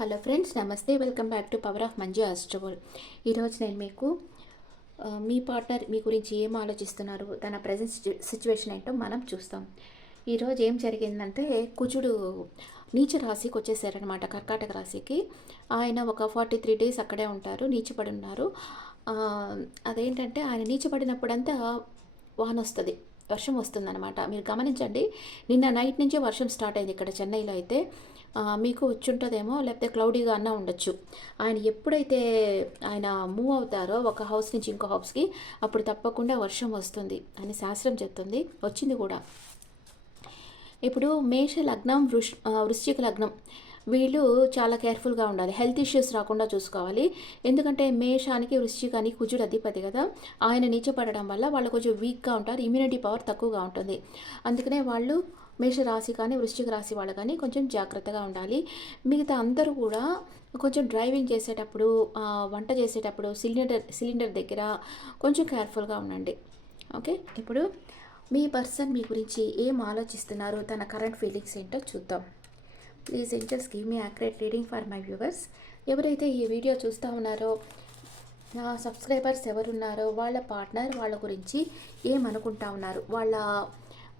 Hello friends, నమస్తే. Welcome back to power of Manju astrobowl. ఈరోజు నేను మీకు మీ పార్ట్నర్ మీ గురించి ఏం ఆలోచిస్తున్నారు, తన ప్రజెంట్ సిచ్యువేషన్ ఏంటో మనం చూస్తాం. ఈరోజు ఏం జరిగిందంటే, కుజుడు నీచ రాశికి వచ్చేసారనమాట, కర్కాటక రాశికి. ఆయన ఒక 43 డేస్ అక్కడే ఉంటారు, నీచపడి ఉన్నారు. అదేంటంటే ఆయన నీచపడినప్పుడంతా వాన వస్తుంది, వర్షం వస్తుందన్నమాట. మీరు గమనించండి, నిన్న నైట్ నుంచి వర్షం స్టార్ట్ అయింది ఇక్కడ చెన్నైలో అయితే. మీకు వచ్చుంటుందేమో, లేకపోతే క్లౌడీగా అన్నా ఉండొచ్చు. ఆయన ఎప్పుడైతే ఆయన మూవ్ అవుతారో ఒక హౌస్ నుంచి ఇంకో హౌస్కి, అప్పుడు తప్పకుండా వర్షం వస్తుంది అని శాస్త్రం చెప్తుంది, వచ్చింది కూడా. ఇప్పుడు మేష లగ్నం, వృశ్చిక లగ్నం, వీళ్ళు చాలా కేర్ఫుల్గా ఉండాలి, హెల్త్ ఇష్యూస్ రాకుండా చూసుకోవాలి. ఎందుకంటే మేషానికి వృశ్చికానికి కుజుడు అధిపతి కదా, ఆయన నీచపడడం వల్ల వాళ్ళు కొంచెం వీక్గా ఉంటారు, ఇమ్యూనిటీ పవర్ తక్కువగా ఉంటుంది. అందుకనే వాళ్ళు మేష రాశి కానీ వృశ్చిక రాశి వాళ్ళు కానీ కొంచెం జాగ్రత్తగా ఉండాలి. మిగతా అందరూ కూడా కొంచెం డ్రైవింగ్ చేసేటప్పుడు, వంట చేసేటప్పుడు సిలిండర్ దగ్గర కొంచెం కేర్ఫుల్గా ఉండండి. ఓకే, ఇప్పుడు మీ పర్సన్ మీ గురించి ఏం ఆలోచిస్తున్నారు, తన కరెంట్ ఫీలింగ్స్ ఏంటో చూద్దాం. Please angels give me accurate reading for my viewers. ఎవరైతే ఈ వీడియో చూస్తూ ఉన్నారో, నా సబ్స్క్రైబర్స్ ఎవరున్నారో, వాళ్ళ పార్ట్నర్ వాళ్ళ గురించి ఏమనుకుంటా ఉన్నారు, వాళ్ళ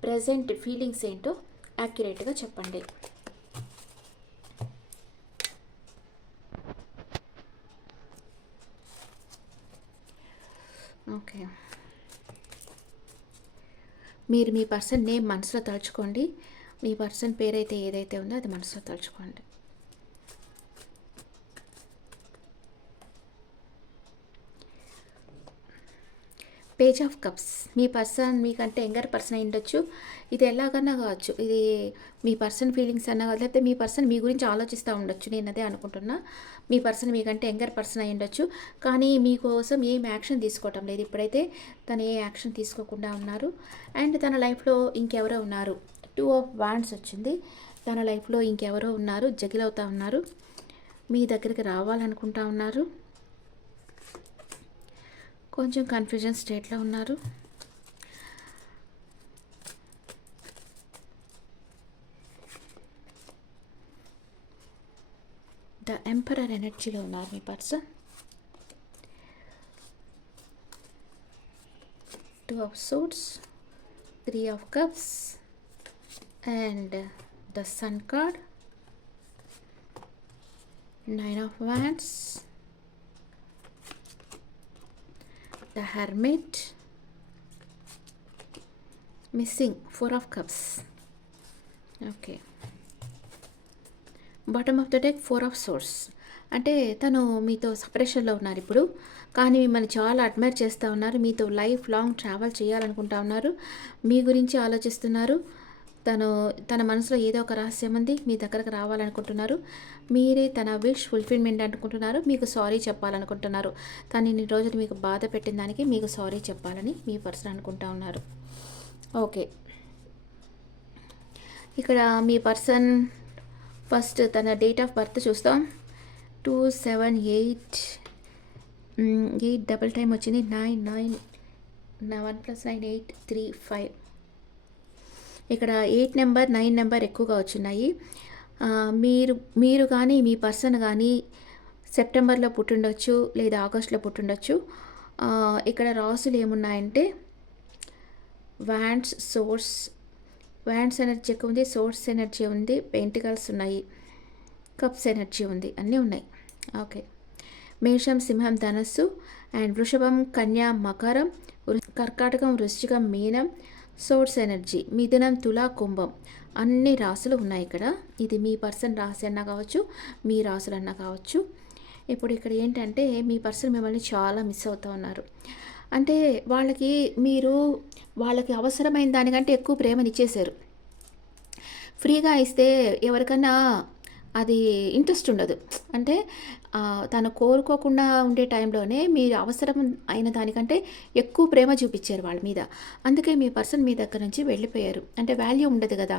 ప్రజెంట్ ఫీలింగ్స్ ఏంటో యాక్యురేట్గా చెప్పండి. ఓకే, మీరు మీ పర్సన్ నేమ్ మనసులో తలుచుకోండి. మీ పర్సన్ పేరైతే ఏదైతే ఉందో అది మనసులో తలుచుకోండి. పేజ్ ఆఫ్ కప్స్, మీ పర్సన్ మీకంటే యంగర్ పర్సన్ అయి ఉండొచ్చు. ఇది ఎలాగన్నా కావచ్చు, ఇది మీ పర్సన్ ఫీలింగ్స్ అన్నా కాదు, లేకపోతే మీ పర్సన్ మీ గురించి ఆలోచిస్తూ ఉండొచ్చు. నేను అదే అనుకుంటున్నా, మీ పర్సన్ మీకంటే యంగర్ పర్సన్ అయి ఉండొచ్చు, కానీ మీకోసం ఏం యాక్షన్ తీసుకోవటం లేదు. ఇప్పుడైతే తను ఏ యాక్షన్ తీసుకోకుండా ఉన్నారు. అండ్ తన లైఫ్లో ఇంకెవరో ఉన్నారు, 2 ఆఫ్ వాండ్స్ వచ్చింది. తన లైఫ్లో ఇంకెవరో ఉన్నారు, జగిల్ అవుతూ ఉన్నారు, మీ దగ్గరికి రావాలనుకుంటా ఉన్నారు. కొంచెం కన్ఫ్యూజన్ స్టేట్లో ఉన్నారు. ద ఎంపరర్ ఎనర్జీలో ఉన్నారు మీ person. 2 of swords, 3 of cups and the sun card, 9 of wands, the hermit, missing 4 of cups. Okay, bottom of the deck 4 of swords. అంటే తను మీతో సపరేషన్లో ఉన్నారు ఇప్పుడు, కానీ మిమ్మల్ని చాలా అడ్మైర్ చేస్తూ ఉన్నారు, మీతో లైఫ్ లాంగ్ ట్రావెల్ చేయాలనుకుంటా ఉన్నారు, మీ గురించి ఆలోచిస్తున్నారు. తన మనసులో ఏదో ఒక రహస్యం ఉంది, మీ దగ్గరకు రావాలనుకుంటున్నారు. మీరే తన విష్ ఫుల్ఫిల్మెంట్ అనుకుంటున్నారు, మీకు సారీ చెప్పాలనుకుంటున్నారు. తను ఇన్ని రోజులు మీకు బాధ పెట్టిన దానికి మీకు సారీ చెప్పాలని మీ పర్సన్ అనుకుంటా ఉన్నారు. ఓకే, ఇక్కడ మీ పర్సన్ ఫస్ట్ తన డేట్ ఆఫ్ బర్త్ చూస్తాం. 278 8 డబల్ టైం వచ్చింది, 9 1 + 9 8 3 5. ఇక్కడ 8 నెంబర్ 9 నెంబర్ ఎక్కువగా వచ్చినాయి. మీరు కానీ మీ పర్సన్ కానీ సెప్టెంబర్లో పుట్టిండొచ్చు లేదా ఆగస్టులో పుట్టిండొచ్చు. ఇక్కడ రాసులు ఏమున్నాయంటే వ్యాండ్స్, సోర్స్, వ్యాండ్స్ ఎనర్జీ ఎక్కువ ఉంది, సోర్స్ ఎనర్జీ ఉంది, పెంటికల్స్ ఉన్నాయి, కప్స్ ఎనర్జీ ఉంది, అన్నీ ఉన్నాయి. ఓకే, మేషం, సింహం, ధనస్సు అండ్ వృషభం, కన్యా, మకరం, కర్కాటకం, వృశ్చికం, మీనం, సోర్స్ ఎనర్జీ, మిథునం, తులా, కుంభం, అన్ని రాసులు ఉన్నాయి ఇక్కడ. ఇది మీ పర్సన్ రాశి అన్నా కావచ్చు, మీ రాసులు అన్నా కావచ్చు. ఇప్పుడు ఇక్కడ ఏంటంటే మీ పర్సన్ మిమ్మల్ని చాలా మిస్ అవుతూ ఉన్నారు. అంటే వాళ్ళకి అవసరమైన దానికంటే ఎక్కువ ప్రేమనిచ్చేశారు. ఫ్రీగా ఇస్తే ఎవరికన్నా అది ఇంట్రెస్ట్ ఉండదు. అంటే తను కోరుకోకుండా ఉండే టైంలోనే మీరు అవసరం అయిన దానికంటే ఎక్కువ ప్రేమ చూపించారు వాళ్ళ మీద. అందుకే మీ పర్సన్ మీ దగ్గర నుంచి వెళ్ళిపోయారు. అంటే వాల్యూ ఉండదు కదా,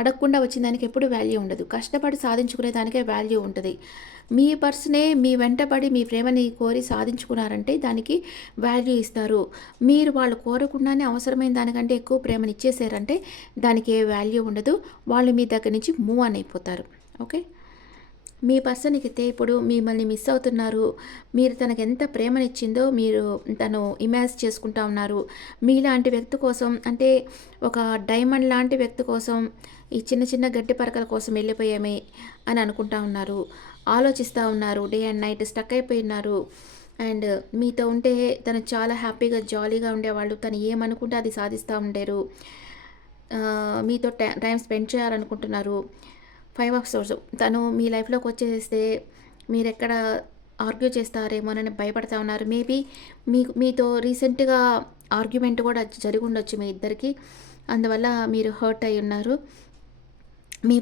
అడగకుండా వచ్చిన దానికి ఎప్పుడు వాల్యూ ఉండదు, కష్టపడి సాధించుకునే దానికే వాల్యూ ఉంటుంది. మీ పర్సనే మీ వెంటపడి మీ ప్రేమని కోరి సాధించుకున్నారంటే దానికి వాల్యూ ఇస్తారు. మీరు వాళ్ళు కోరకుండానే అవసరమైన దానికంటే ఎక్కువ ప్రేమని ఇచ్చేసారంటే దానికి ఏ వాల్యూ ఉండదు, వాళ్ళు మీ దగ్గర నుంచి మూవ్ ఆన్ అయిపోతారు. ఓకే, మీ పర్సన్‌కైతే ఇప్పుడు మిమ్మల్ని మిస్ అవుతున్నారు. మీరు తనకెంత ప్రేమనిచ్చిందో తను ఇమాజిన్ చేసుకుంటా ఉన్నారు. మీలాంటి వ్యక్తి కోసం అంటే ఒక డైమండ్ లాంటి వ్యక్తి కోసం ఈ చిన్న చిన్న గడ్డి పరకల కోసం వెళ్ళిపోయామే అని అనుకుంటా ఉన్నారు. ఆలోచిస్తా ఉన్నారు. డే అండ్ నైట్ స్టక్ అయిపోయి ఉన్నారు. అండ్ మీతో ఉంటే తను చాలా హ్యాపీగా, జాలీగా ఉండేవాళ్ళు. తను ఏమనుకుంటే అది సాధిస్తా ఉండేరు. మీతో టైమ్ స్పెండ్ చేయాలనుకుంటున్నారు. 5 ఆఫ్ సోర్స్ తను మీ లైఫ్‌లోకి వచ్చేసేస్తే మీరెక్కడ ఆర్గ్యూ చేస్తారేమోనని భయపడతా ఉన్నారు. మేబీ మీతో రీసెంట్‌గా ఆర్గ్యుమెంట్ కూడా జరిగుండొచ్చు మీ ఇద్దరికి. అందువల్ల మీరు హర్ట్ అయ్యి ఉన్నారు. మీ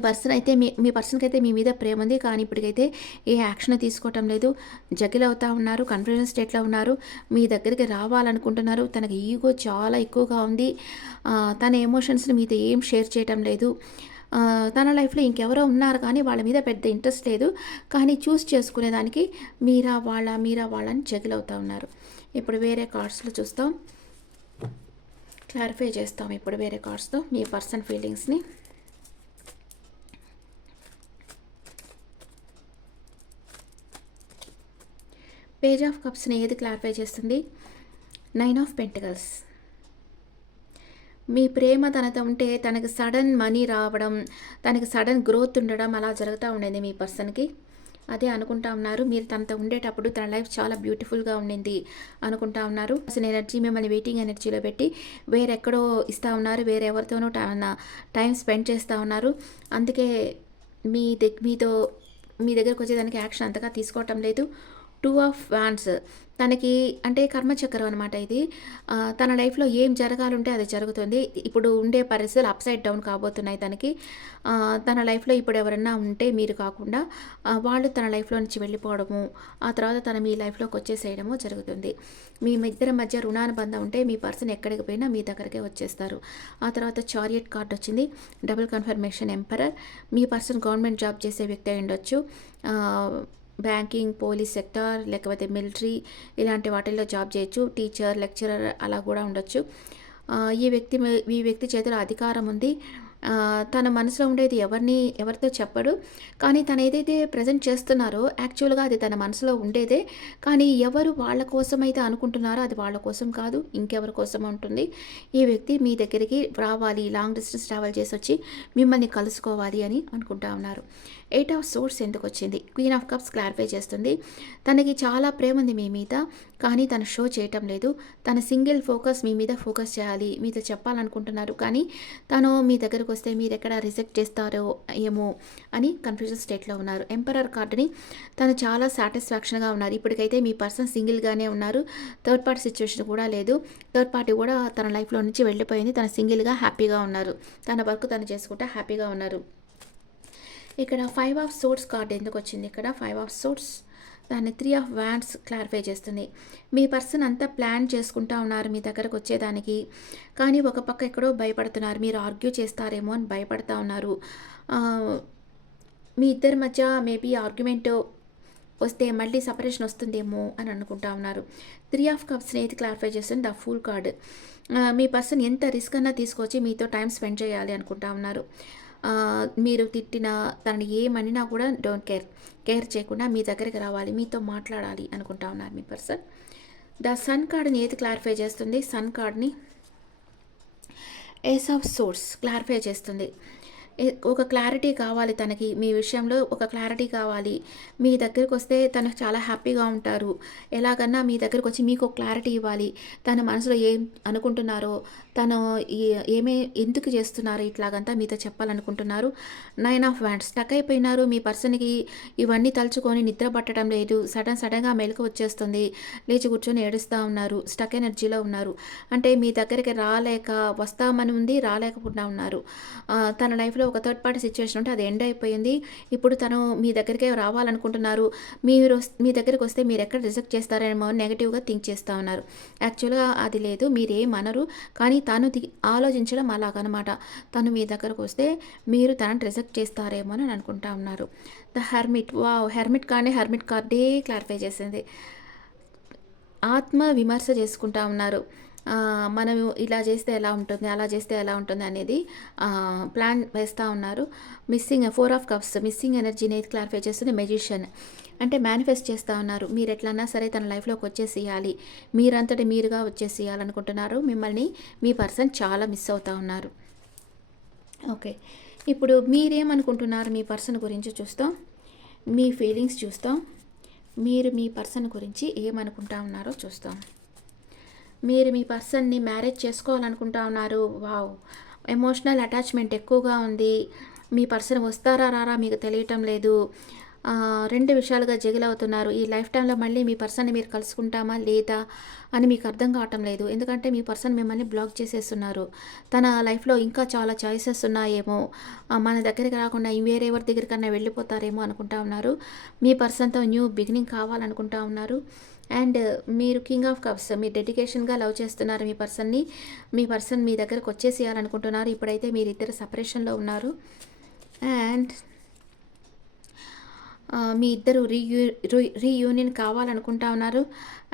పర్సన్‌కైతే మీ మీద ప్రేముంది. కానీ ఇప్పటికైతే ఏ యాక్షన్ తీసుకోవటం లేదు. జగిల్ అవుతా ఉన్నారు. కన్‌ఫ్యూజన్ స్టేట్‌లో ఉన్నారు. మీ దగ్గరికి రావాలనుకుంటున్నారు. తనకి ఈగో చాలా ఎక్కువగా ఉంది. తన ఎమోషన్స్‌ని మీతో ఏం షేర్ చేయటం లేదు. తన లైఫ్‌లో ఇంకెవరో ఉన్నారు కానీ వాళ్ళ మీద పెద్ద ఇంట్రెస్ట్ లేదు. కానీ చూస్ చేసుకునేదానికి మీరా వాళ్ళ అని జగిల్ అవుతా ఉన్నారు. ఇప్పుడు వేరే కార్డ్స్‌లో చూస్తాం. క్లారిఫై చేస్తాం ఇప్పుడు వేరే కార్డ్స్‌తో మీ పర్సన్ ఫీలింగ్స్‌ని. పేజ్ ఆఫ్ కప్స్ని ఏది క్లారిఫై చేస్తుంది? 9 ఆఫ్ పెంటికల్స్. మీ ప్రేమ తనతో ఉంటే తనకి సడన్ మనీ రావడం, తనకి సడన్ గ్రోత్ ఉండడం అలా జరుగుతూ ఉండేది మీ పర్సన్కి. అదే అనుకుంటా ఉన్నారు. మీరు తనతో ఉండేటప్పుడు తన లైఫ్ చాలా బ్యూటిఫుల్గా ఉండింది అనుకుంటా ఉన్నారు. అసలు ఎనర్జీ మిమ్మల్ని వెయిటింగ్ ఎనర్జీలో పెట్టి వేరెక్కడో ఇస్తూ ఉన్నారు. వేరెవరితోనూ టైం స్పెండ్ చేస్తూ ఉన్నారు. అందుకే మీతో మీ దగ్గరకు వచ్చేదానికి యాక్షన్ అంతగా తీసుకోవటం లేదు. 2 ఆఫ్ వాండ్స్ తనకి అంటే కర్మచక్రం అనమాట ఇది. తన లైఫ్‌లో ఏం జరగాలంటే అది జరుగుతుంది. ఇప్పుడు ఉండే పరిస్థితులు అప్‌సైడ్ డౌన్ కాబోతున్నాయి తనకి. తన లైఫ్‌లో ఇప్పుడు ఎవరన్నా ఉంటే మీరు కాకుండా వాళ్ళు తన లైఫ్‌లో నుంచి వెళ్ళిపోవడము, ఆ తర్వాత తను మీ లైఫ్‌లోకి వచ్చేసేయడము జరుగుతుంది. మీ ఇద్దరి మధ్య రుణానుబంధం ఉంటే మీ పర్సన్ ఎక్కడికి పోయినా మీ దగ్గరికే వచ్చేస్తారు. ఆ తర్వాత చారియట్ కార్డ్ వచ్చింది. Double confirmation emperor. మీ పర్సన్ గవర్నమెంట్ జాబ్ చేసే వ్యక్తి అయి ఉండొచ్చు. బ్యాంకింగ్, పోలీస్ సెక్టార్ లేకపోతే మిలిటరీ ఇలాంటి వాటిల్లో జాబ్ చేయొచ్చు. టీచర్, లెక్చరర్ అలా కూడా ఉండొచ్చు. ఈ వ్యక్తి చేతిలో అధికారం ఉంది. తన మనసులో ఉండేది ఎవరితో చెప్పడు. కానీ తను ఏదైతే ప్రజెంట్ చేస్తున్నారో యాక్చువల్గా అది తన మనసులో ఉండేదే. కానీ ఎవరు వాళ్ళ కోసమైతే అనుకుంటున్నారో అది వాళ్ళ కోసం కాదు, ఇంకెవరి కోసం ఉంటుంది. ఈ వ్యక్తి మీ దగ్గరికి రావాలి, లాంగ్ డిస్టెన్స్ ట్రావెల్ చేసి వచ్చి మిమ్మల్ని కలుసుకోవాలి అని అనుకుంటా ఉన్నారు. 8 ఆఫ్ సోర్స్ ఎందుకు వచ్చింది? క్వీన్ ఆఫ్ కప్స్ క్లారిఫై చేస్తుంది. తనకి చాలా ప్రేమ ఉంది మీ మీద, కానీ తను షో చేయటం లేదు. తన సింగిల్ ఫోకస్ మీ మీద ఫోకస్ చేయాలి, మీతో చెప్పాలనుకుంటున్నారు. కానీ తను మీ దగ్గరకు వస్తే మీరు ఎక్కడ రిజెక్ట్ చేస్తారో ఏమో అని కన్ఫ్యూజన్ స్టేట్లో ఉన్నారు. ఎంపరర్ కార్డుని తను చాలా సాటిస్ఫాక్షన్గా ఉన్నారు. ఇప్పటికైతే మీ పర్సన్ సింగిల్గానే ఉన్నారు. థర్డ్ పార్టీ సిచ్యువేషన్ కూడా లేదు. థర్డ్ పార్టీ కూడా తన లైఫ్లో నుంచి వెళ్ళిపోయింది. తను సింగిల్గా హ్యాపీగా ఉన్నారు. తన వర్క్ తను చేసుకుంటా హ్యాపీగా ఉన్నారు. ఇక్కడ 5 ఆఫ్ సోర్స్ కార్డ్ ఎందుకు వచ్చింది? ఇక్కడ 5 ఆఫ్ సోర్స్ దాన్ని 3 ఆఫ్ వ్యాండ్స్ క్లారిఫై చేస్తుంది. మీ పర్సన్ అంతా ప్లాన్ చేసుకుంటా ఉన్నారు మీ దగ్గరకు వచ్చేదానికి. కానీ ఒక పక్క ఎక్కడో భయపడుతున్నారు. మీరు ఆర్గ్యూ చేస్తారేమో అని భయపడతా ఉన్నారు. మీ ఇద్దరి మధ్య మేబీ ఆర్గ్యుమెంట్ వస్తే మళ్ళీ సపరేషన్ వస్తుందేమో అని అనుకుంటా ఉన్నారు. 3 ఆఫ్ కప్స్ని ఏది క్లారిఫై చేస్తుంది? The fool card. Me person ఎంత రిస్క్ అన్నా తీసుకొచ్చి మీతో టైం స్పెండ్ చేయాలి అనుకుంటా ఉన్నారు. మీరు తిట్టినా తనని ఏమనినా కూడా డోంట్ కేర్ చేయకుండా మీ దగ్గరికి రావాలి, మీతో మాట్లాడాలి అనుకుంటా ఉన్నారు మీ పర్సన్. ద సన్ కార్డ్ని ఏది క్లారిఫై చేస్తుంది? సన్ కార్డ్ని ఏస్ ఆఫ్ సోర్స్ క్లారిఫై చేస్తుంది. ఒక క్లారిటీ కావాలి తనకి, మీ విషయంలో ఒక క్లారిటీ కావాలి. మీ దగ్గరికి వస్తే తను చాలా హ్యాపీగా ఉంటారు. ఎలాగన్నా మీ దగ్గరికి వచ్చి మీకు ఒక క్లారిటీ ఇవ్వాలి. తన మనసులో ఏం అనుకుంటున్నారో, తను ఎందుకు చేస్తున్నారో ఇట్లాగంతా మీతో చెప్పాలనుకుంటున్నారు. 9 ఆఫ్ వ్యాండ్స్ స్టక్ అయిపోయినారు. మీ పర్సన్కి ఇవన్నీ తలుచుకొని నిద్ర పట్టడం లేదు. సడన్గా మెలకు వచ్చేస్తుంది. లేచి కూర్చొని ఏడుస్తూ ఉన్నారు. స్టక్ ఎనర్జీలో ఉన్నారు. అంటే మీ దగ్గరికి వస్తామని ఉంది, రాలేకపోకుండా ఉన్నారు. తన లైఫ్లో ఒక థర్డ్ పార్టీ సిచ్యువేషన్ ఉంటే అది ఎండ్ అయిపోయింది. ఇప్పుడు తను మీ దగ్గరికే రావాలనుకుంటున్నారు. మీ దగ్గరికి వస్తే మీరు ఎక్కడ రిజెక్ట్ చేస్తారేమో నెగిటివ్గా థింక్ చేస్తూ ఉన్నారు. యాక్చువల్గా అది లేదు, మీరేమనరు. కానీ తను ఆలోచించడం అలాగనమాట. తను మీ దగ్గరకు వస్తే మీరు తనని రిజెక్ట్ చేస్తారేమో అని అనుకుంటా ఉన్నారు. The hermit. హెర్మిట్ కార్డే క్లారిఫై చేసింది. ఆత్మ విమర్శ చేసుకుంటా ఉన్నారు. మనం ఇలా చేస్తే ఎలా ఉంటుంది, అలా చేస్తే ఎలా ఉంటుంది అనేది ప్లాన్ వేస్తూ ఉన్నారు. మిస్సింగ్ 4 ఆఫ్ కప్స్ మిస్సింగ్ ఎనర్జీని క్లారిఫై చేస్తుంది మెజిషియన్. అంటే మేనిఫెస్ట్ చేస్తూ ఉన్నారు. మీరు ఎట్లన్నా సరే తన లైఫ్లోకి వచ్చేసేయాలి, మీరంతటి మీరుగా వచ్చేసేయాలనుకుంటున్నారు. మిమ్మల్ని మీ పర్సన్ చాలా మిస్ అవుతూ ఉన్నారు. ఓకే, ఇప్పుడు మీరేమనుకుంటున్నారు మీ పర్సన్ గురించి చూస్తాం, మీ ఫీలింగ్స్ చూస్తాం, మీరు మీ పర్సన్ గురించి ఏమనుకుంటా ఉన్నారో చూస్తాం. మీరు మీ పర్సన్ని మ్యారేజ్ చేసుకోవాలనుకుంటా ఉన్నారు. వావ్, ఎమోషనల్ అటాచ్మెంట్ ఎక్కువగా ఉంది. మీ పర్సన్ వస్తారా రారా మీకు తెలియటం లేదు. 2 విషయాలుగా జగిల్ అవుతున్నారు. ఈ లైఫ్ టైంలో మళ్ళీ మీ పర్సన్ని మీరు కలుసుకుంటామా లేదా అని మీకు అర్థం కావటం లేదు. ఎందుకంటే మీ పర్సన్ మిమ్మల్ని బ్లాక్ చేసేస్తున్నారు. తన లైఫ్లో ఇంకా చాలా చాయిసెస్ ఉన్నాయేమో, మన దగ్గరికి రాకుండా వేరెవరి దగ్గరికన్నా వెళ్ళిపోతారేమో అనుకుంటా ఉన్నారు. మీ పర్సన్తో న్యూ బిగినింగ్ కావాలనుకుంటా ఉన్నారు. అండ్ మీరు కింగ్ ఆఫ్ కప్స్, మీరు డెడికేషన్గా లవ్ చేస్తున్నారు మీ పర్సన్ని. మీ పర్సన్ మీ దగ్గరకు వచ్చేసేయాలనుకుంటున్నారు. ఇప్పుడైతే మీరిద్దరు సపరేషన్లో ఉన్నారు. అండ్ మీ ఇద్దరు రీయూనియన్ కావాలనుకుంటా ఉన్నారు.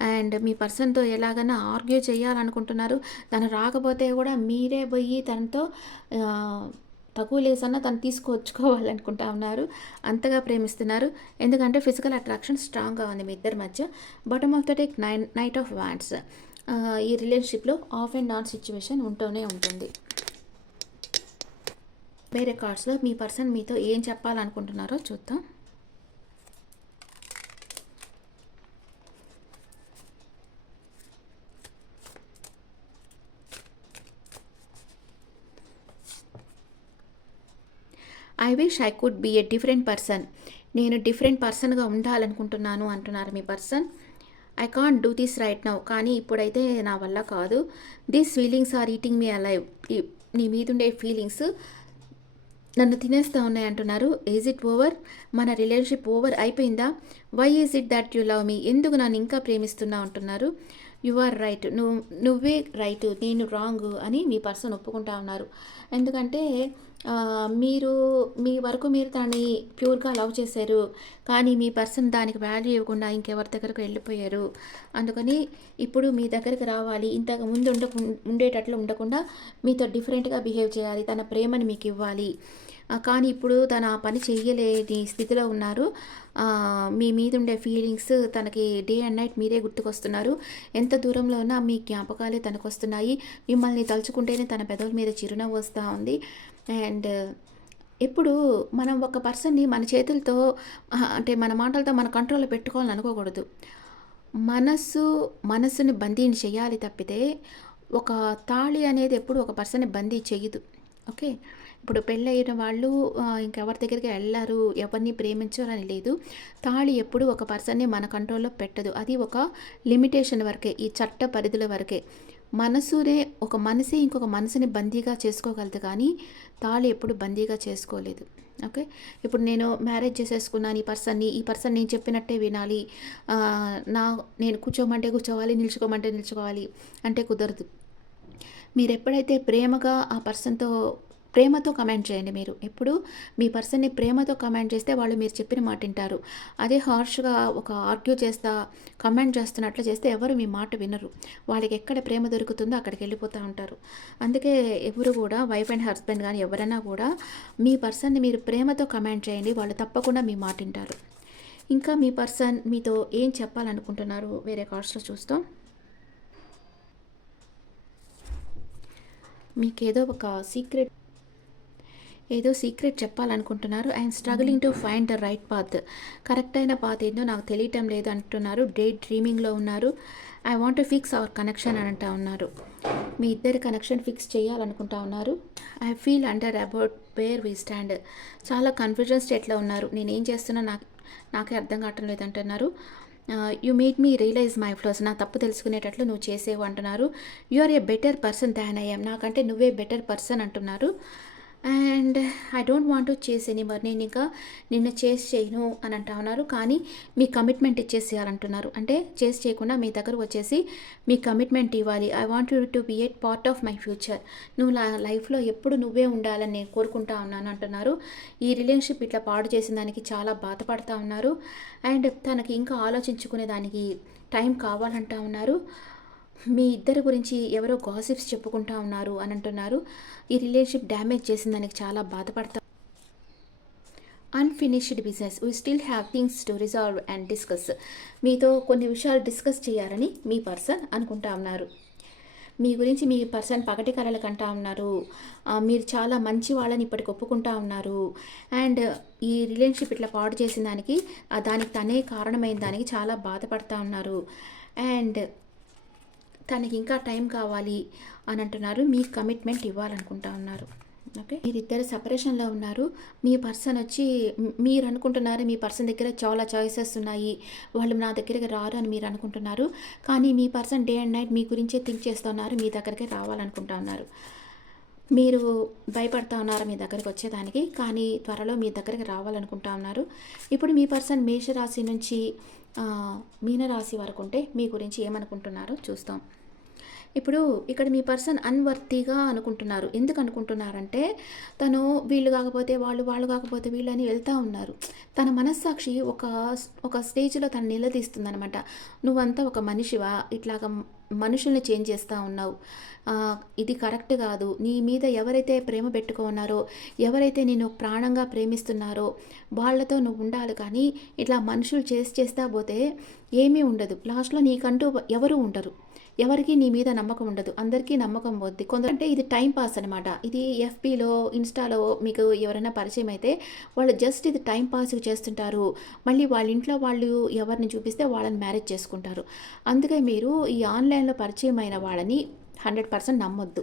అండ్ మీ పర్సన్తో ఎలాగైనా ఆర్గ్యూ చేయాలనుకుంటున్నారు. తను రాకపోతే కూడా మీరే పోయి తనతో తక్కువ లేసన్నా తను తీసుకొచ్చుకోవాలనుకుంటా ఉన్నారు. అంతగా ప్రేమిస్తున్నారు. ఎందుకంటే ఫిజికల్ అట్రాక్షన్ స్ట్రాంగ్గా ఉంది మీ ఇద్దరి మధ్య. Bottom of the deck knight of wands. ఈ రిలేషన్షిప్లో ఆఫ్ అండ్ ఆన్ సిచ్యువేషన్ ఉంటూనే ఉంటుంది. వేరే కార్డ్స్లో మీ పర్సన్ మీతో ఏం చెప్పాలనుకుంటున్నారో చూద్దాం. I wish I could be a different person. నేను డిఫరెంట్ పర్సన్గా ఉండాలనుకుంటున్నాను అంటున్నారు మీ person. I can't do this right now. కానీ ఇప్పుడైతే నా వల్ల కాదు. These feelings are eating me alive. నీ మీదుండే ఫీలింగ్స్ నన్ను తినేస్తూ ఉన్నాయి అంటున్నారు. Is it over? మన రిలేషన్షిప్ ఓవర్ అయిపోయిందా? Why is it that you love me? ఎందుకు నన్ను ఇంకా ప్రేమిస్తున్నా అంటున్నారు. యు ఆర్ రైట్, నువ్వే రైట్, నేను రాంగ్ అని మీ పర్సన్ ఒప్పుకుంటా ఉన్నారు. ఎందుకంటే మీరు మీ వరకు మీరు దాన్ని ప్యూర్గా లవ్ చేశారు. కానీ మీ పర్సన్ దానికి వాల్యూ ఇవ్వకుండా ఇంకెవరి దగ్గరకు వెళ్ళిపోయారు. అందుకని ఇప్పుడు మీ దగ్గరికి రావాలి. ఇంతకు ముందు ఉండేటట్లు ఉండకుండా మీతో డిఫరెంట్గా బిహేవ్ చేయాలి. తన ప్రేమని మీకు ఇవ్వాలి. కానీ ఇప్పుడు తన ఆ పని చెయ్యలేని స్థితిలో ఉన్నారు. మీ మీద ఉండే ఫీలింగ్స్ తనకి డే అండ్ నైట్ మీరే గుర్తుకొస్తున్నారు. ఎంత దూరంలో ఉన్నా మీ జ్ఞాపకాలే తనకు వస్తున్నాయి. మిమ్మల్ని తలుచుకుంటేనే తన పెదవుల మీద చిరునవ్వు వస్తూ ఉంది. అండ్ ఎప్పుడు మనం ఒక పర్సన్ని మన చేతులతో అంటే మన మాటలతో మన కంట్రోల్లో పెట్టుకోవాలని అనుకోకూడదు. మనస్సుని బందీ చేయాలి తప్పితే ఒక తాళి అనేది ఎప్పుడు ఒక పర్సన్ని బందీ చెయ్యదు. ఓకే, ఇప్పుడు పెళ్ళయిన వాళ్ళు ఇంకెవరి దగ్గరికి వెళ్ళారు, ఎవరిని ప్రేమించారు అని లేదు. తాళి ఎప్పుడు ఒక పర్సన్ని మన కంట్రోల్లో పెట్టదు. అది ఒక లిమిటేషన్ వరకే, ఈ చట్ట పరిధుల వరకే. ఒక మనసే ఇంకొక మనసుని బందీగా చేసుకోగలదు, కానీ తాళి ఎప్పుడు బందీగా చేసుకోలేదు. ఓకే, ఇప్పుడు నేను మ్యారేజ్ చేసేసుకున్నాను ఈ పర్సన్ నేను చెప్పినట్టే వినాలి, నేను కూర్చోమంటే కూర్చోవాలి, నిల్చుకోమంటే నిల్చుకోవాలి అంటే కుదరదు. మీరు ఎప్పుడైతే ప్రేమతో కమెంట్ చేయండి. మీరు ఎప్పుడు మీ పర్సన్ని ప్రేమతో కమెంట్ చేస్తే వాళ్ళు మీరు చెప్పిన మాట వింటారు. అదే హార్ష్గా ఒక ఆర్గ్యూ చేస్తా కమెంట్ చేస్తున్నట్లు చేస్తే ఎవరు మీ మాట వినరు. వాళ్ళకి ఎక్కడ ప్రేమ దొరుకుతుందో అక్కడికి వెళ్ళిపోతూ ఉంటారు. అందుకే ఎవరు కూడా వైఫ్ అండ్ హస్బెండ్ కానీ ఎవరైనా కూడా మీ పర్సన్ని మీరు ప్రేమతో కమెంట్ చేయండి. వాళ్ళు తప్పకుండా మీ మాట వింటారు. ఇంకా మీ పర్సన్ మీతో ఏం చెప్పాలనుకుంటున్నారు వేరే కార్డ్స్లో చూస్తాం. మీకు ఏదో సీక్రెట్ చెప్పాలనుకుంటున్నారు. I'm struggling to find the right path. Correct అయిన పాత్ ఏందో నాకు తెలియటం లేదు అంటున్నారు. డే డ్రీమింగ్లో ఉన్నారు. I want to fix our connection అని అంటూ ఉన్నారు. మీ ఇద్దరి కనెక్షన్ ఫిక్స్ చేయాలనుకుంటా ఉన్నారు. I feel under about where we stand. చాలా కన్ఫ్యూజన్ స్టేట్లో ఉన్నారు. నేనేం చేస్తున్నా నాకే అర్థం కావటం లేదంటున్నారు. You made me realize my flaws. నా తప్పు తెలుసుకునేటట్లు నువ్వు చేసేవు అంటున్నారు. You are a better person than I am. నాకంటే నువ్వే బెటర్ పర్సన్ అంటున్నారు. And I don't want to చేస్ ఎనీమోర్. నేను ఇంకా నిన్ను చేస్ చేయను అని అంటా ఉన్నారు. కానీ మీ కమిట్మెంట్ ఇచ్చేసేయాలంటున్నారు. అంటే చేస్ చేయకుండా మీ దగ్గర వచ్చేసి మీ కమిట్మెంట్ ఇవ్వాలి. I want you to be A part of my future. నువ్వు నా లైఫ్లో ఎప్పుడు నువ్వే ఉండాలని నేను కోరుకుంటా ఉన్నాను అంటున్నారు. ఈ రిలేషన్షిప్ ఇట్లా పాడు చేసిన దానికి చాలా బాధపడతా ఉన్నారు. అండ్ తనకి ఇంకా ఆలోచించుకునే దానికి టైం కావాలంటా ఉన్నారు. మీ ఇద్దరి గురించి ఎవరో గాసిప్స్ చెప్పుకుంటా ఉన్నారు అని అంటున్నారు. ఈ రిలేషన్షిప్ డ్యామేజ్ చేసిందానికి చాలా బాధపడతా. Unfinished business, we still have things to resolve and discuss. మీతో కొన్ని విషయాలు డిస్కస్ చేయాలని మీ పర్సన్ అనుకుంటా ఉన్నారు. మీ గురించి మీ పర్సన్ పగటి కలలు కంటా ఉన్నారు. మీరు చాలా మంచి వాళ్ళని ఇప్పటికి ఒప్పుకుంటా ఉన్నారు. అండ్ ఈ రిలేషన్షిప్ ఇట్లా పాడు చేసిన దానికి దానికి తనే కారణమైన దానికి చాలా బాధపడతా ఉన్నారు. అండ్ తనకి ఇంకా టైం కావాలి అని అంటున్నారు. మీకు కమిట్మెంట్ ఇవ్వాలనుకుంటా ఉన్నారు. ఓకే, మీరిద్దరు సపరేషన్లో ఉన్నారు. మీ పర్సన్ వచ్చి మీరు అనుకుంటున్నారు మీ పర్సన్ దగ్గర చాలా చాయిసెస్ ఉన్నాయి, వాళ్ళు నా దగ్గరికి రారు అని మీరు అనుకుంటున్నారు. కానీ మీ పర్సన్ డే అండ్ నైట్ మీ గురించే థింక్ చేస్తున్నారు, మీ దగ్గరికి రావాలనుకుంటా ఉన్నారు. మీరు భయపడతా ఉన్నారు మీ దగ్గరికి వచ్చేదానికి, కానీ త్వరలో మీ దగ్గరికి రావాలనుకుంటా ఉన్నారు. ఇప్పుడు మీ పర్సన్ మేషరాశి నుంచి మీనరాశి వరకు ఉంటే మీ గురించి ఏమనుకుంటున్నారో చూస్తాం. ఇప్పుడు ఇక్కడ మీ పర్సన్ అన్వర్తీగా అనుకుంటున్నారు. ఎందుకు అనుకుంటున్నారంటే తను వీళ్ళు కాకపోతే వాళ్ళు, వాళ్ళు కాకపోతే వీళ్ళు అని వెళ్తూ ఉన్నారు. తన మనస్సాక్షి ఒక స్టేజ్లో తను నిలదీస్తుందనమాట. నువ్వంతా ఒక మనిషివా, ఇట్లాగ మనుషుల్ని చేంజ్ చేస్తూ ఉన్నావు, ఇది కరెక్ట్ కాదు. నీ మీద ఎవరైతే ప్రేమ పెట్టుకున్నారో, ఎవరైతే నేను ప్రాణంగా ప్రేమిస్తున్నారో వాళ్ళతో నువ్వు ఉండాలి. కానీ ఇట్లా మనుషులు చేస్తా పోతే ఏమీ ఉండదు. లాస్ట్లో నీకంటూ ఎవరు ఉండరు, ఎవరికి నీ మీద నమ్మకం ఉండదు, అందరికీ నమ్మకం వద్ది. కొందరంటే ఇది టైం పాస్ అనమాట. ఇది ఎఫ్బీలో ఇన్స్టాలో మీకు ఎవరైనా పరిచయం అయితే వాళ్ళు జస్ట్ ఇది టైం పాస్ చేస్తుంటారు. మళ్ళీ వాళ్ళ ఇంట్లో వాళ్ళు ఎవరిని చూపిస్తే వాళ్ళని మ్యారేజ్ చేసుకుంటారు. అందుకే మీరు ఈ ఆన్లైన్లో పరిచయం అయిన వాళ్ళని 100% నమ్మొద్దు.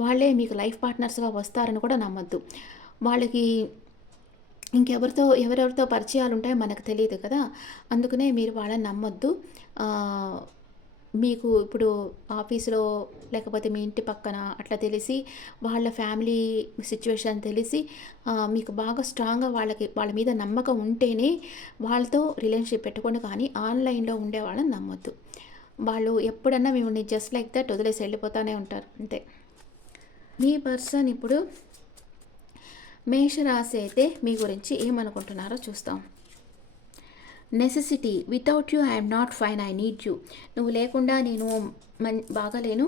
వాళ్ళే మీకు లైఫ్ పార్ట్నర్స్గా వస్తారని కూడా నమ్మొద్దు. వాళ్ళకి ఎవరెవరితో పరిచయాలు ఉంటాయో మనకు తెలియదు కదా, అందుకనే మీరు వాళ్ళని నమ్మొద్దు. మీకు ఇప్పుడు ఆఫీస్లో లేకపోతే మీ ఇంటి పక్కన అట్లా తెలిసి వాళ్ళ ఫ్యామిలీ సిచ్యువేషన్ తెలిసి మీకు బాగా స్ట్రాంగ్గా వాళ్ళ మీద నమ్మకం ఉంటేనే వాళ్ళతో రిలేషన్షిప్ పెట్టుకోండి. కానీ ఆన్లైన్లో ఉండే వాళ్ళని నమ్మొద్దు. వాళ్ళు ఎప్పుడన్నా మిమ్మల్ని జస్ట్ లైక్ దట్ వదిలేసి వెళ్ళిపోతూనే ఉంటారు, అంతే. మీ పర్సన్ ఇప్పుడు మేషరాశి అయితే మీ గురించి ఏమనుకుంటున్నారో చూస్తాం. Necessity, without you I'm not fine, I need you. నువ్వు లేకుండా నేను బాగాలేను,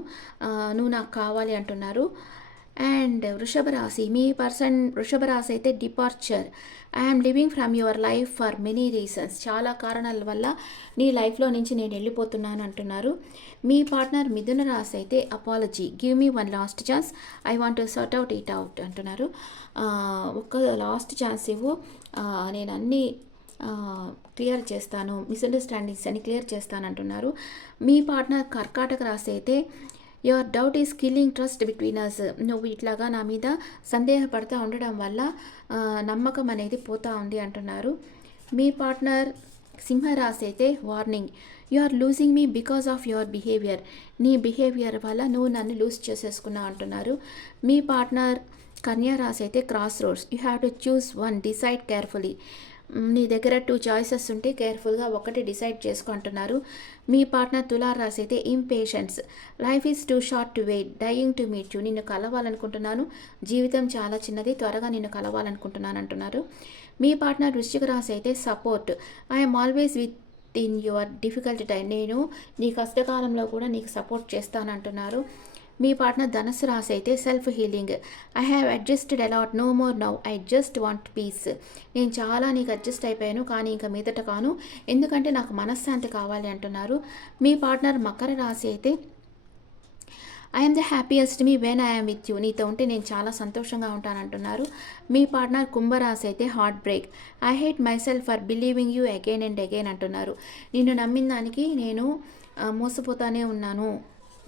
నువ్వు నాకు కావాలి అంటున్నారు. అండ్ వృషభ రాశి, మీ పర్సన్ వృషభ రాశి అయితే departure, I'm living from your life for many reasons. చాలా కారణాల వల్ల నీ లైఫ్లో నుంచి నేను వెళ్ళిపోతున్నాను అంటున్నారు. మీ పార్ట్నర్ మిథున రాశి అయితే apology, give me one last chance, I want to sort out it out అంటున్నారు. ఒక్క లాస్ట్ ఛాన్స్ ఇవ్వు, నేను అన్నీ క్లియర్ చేస్తాను, మిస్అండర్స్టాండింగ్స్ అని క్లియర్ చేస్తాను అంటున్నారు. మీ పార్ట్నర్ కర్కాటక రాశి అయితే your doubt is killing trust between us. నువ్వు ఇట్లాగా నా మీద సందేహపడుతూ ఉండడం వల్ల నమ్మకం అనేది పోతూ ఉంది అంటున్నారు. మీ పార్ట్నర్ సింహరాశి అయితే warning, you are losing me because of your behaviour. నీ బిహేవియర్ వల్ల నువ్వు నన్ను లూజ్ చేసేసుకున్నావు అంటున్నారు. మీ పార్ట్నర్ కన్యా రాశి అయితే cross roads, you have to choose one, decide carefully. నీ దగ్గర 2 చాయిసెస్ ఉంటే కేర్ఫుల్గా ఒకటి డిసైడ్ చేసుకుంటున్నారు. మీ పార్ట్నర్ తులారాశి అయితే impatience, life is too short to wait, dying to meet you. నిన్ను కలవాలనుకుంటున్నాను, జీవితం చాలా చిన్నది, త్వరగా నిన్ను కలవాలనుకుంటున్నాను అంటున్నారు. మీ పార్ట్నర్ వృశ్చిక రాశి అయితే support, I'm always with in your difficult time. నేను నీ కష్టకాలంలో కూడా నీకు సపోర్ట్ చేస్తానంటున్నారు. మీ పార్ట్నర్ ధనుసు రాశి అయితే self healing, I have adjusted a lot, no more now, I just want peace. నేను చాలా నీకు అడ్జస్ట్ అయిపోయాను, కానీ ఇంకా మీదట కాను, ఎందుకంటే నాకు మనశ్శాంతి కావాలి అంటున్నారు. మీ పార్ట్నర్ మకర రాశి అయితే I'm the happiest me when I'm with you. నీతో ఉంటే నేను చాలా సంతోషంగా ఉంటానంటున్నారు. మీ పార్ట్నర్ కుంభరాశి అయితే heart break, I hate my self for believing you again and again అంటున్నారు. నిన్ను నమ్మిన దానికి నేను మోసపోతానే ఉన్నాను,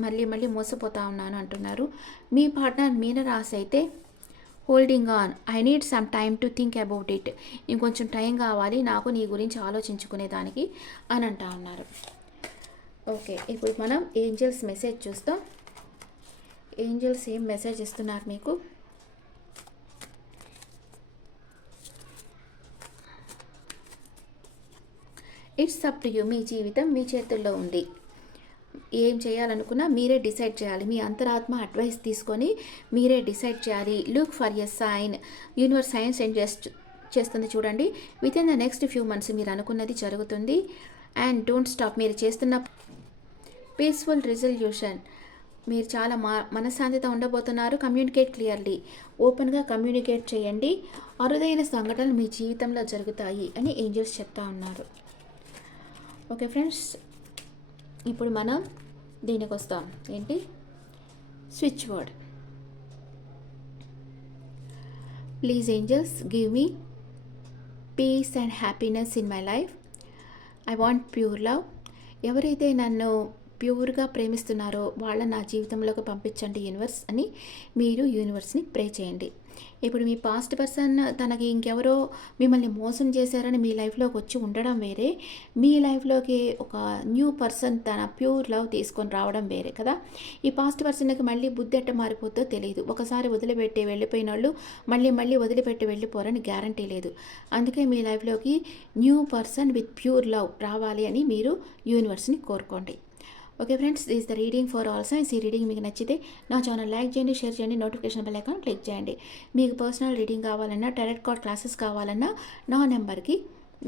మళ్ళీ మళ్ళీ మోసపోతా ఉన్నాను అంటున్నారు. మీ పార్ట్నర్ మీనరాశి అయితే holding on, I need some time to think about it. ఇంకొంచెం టైం కావాలి నాకు నీ గురించి ఆలోచించుకునేదానికి అని అంటా ఉన్నారు. ఓకే, ఇప్పుడు మనం ఏంజల్స్ మెసేజ్ చూస్తాం. ఏంజల్స్ ఏం మెసేజ్ ఇస్తున్నారు మీకు? It's up to you. మీ జీవితం మీ చేతుల్లో ఉంది. ఏం చేయాలనుకున్నా మీరే డిసైడ్ చేయాలి. మీ అంతరాత్మ అడ్వైస్ తీసుకొని మీరే డిసైడ్ చేయాలి. Look for a sign, universe sign send చేస్తుంది చూడండి. Within the next few months మీరు అనుకున్నది జరుగుతుంది. And don't stop. మీరు చేస్తున్న పీస్ఫుల్ రిజల్యూషన్. మీరు చాలా మనశ్శాంతితో ఉండబోతున్నారు. Communicate clearly. ఓపెన్గా కమ్యూనికేట్ చేయండి. అరుదైన సంఘటనలు మీ జీవితంలో జరుగుతాయి అని ఏంజల్స్ చెప్తా ఉన్నారు. ఓకే ఫ్రెండ్స్, ఇప్పుడు మనం దీనికి వస్తాం. ఏంటి? Switch word. Please angels, give me peace and happiness in my life. I want pure love. ఎవరైతే నన్ను ప్యూర్గా ప్రేమిస్తున్నారో వాళ్ళ నా జీవితంలోకి పంపించండి యూనివర్స్ అని మీరు యూనివర్స్ని ప్రే చేయండి. ఇప్పుడు మీ పాస్ట్ పర్సన్ తనకి ఇంకెవరో మిమ్మల్ని మోసం చేశారని మీ లైఫ్లోకి వచ్చి ఉండడం వేరే, మీ లైఫ్లోకి ఒక న్యూ పర్సన్ తన ప్యూర్ లవ్ తీసుకొని రావడం వేరే కదా. ఈ పాస్ట్ పర్సన్కి మళ్ళీ బుద్ధి ఎట్ట మారిపోతుందో తెలియదు. ఒకసారి వదిలిపెట్టి వెళ్ళిపోయిన వాళ్ళు మళ్ళీ వదిలిపెట్టి వెళ్ళిపోరని గ్యారంటీ లేదు. అందుకే మీ లైఫ్లోకి new person with pure love రావాలి అని మీరు యూనివర్స్ని కోరుకోండి. Okay friends, this the reading for all science. ఈ రీడింగ్ మీకు నచ్చితే నా ఛానల్ లైక్ చేయండి, షేర్ చేయండి, నోటిఫికేషన్ బెల్ ఐకాన్ క్లిక్ చేయండి. మీకు పర్సనల్ రీడింగ్ కావాలన్నా, టారెట్ కార్డ్ క్లాసెస్ కావాలన్నా నా నెంబర్కి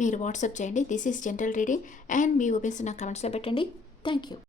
మీరు వాట్సాప్ చేయండి. This is general reading and me opinions నా కమెంట్స్లో పెట్టండి. Thank you.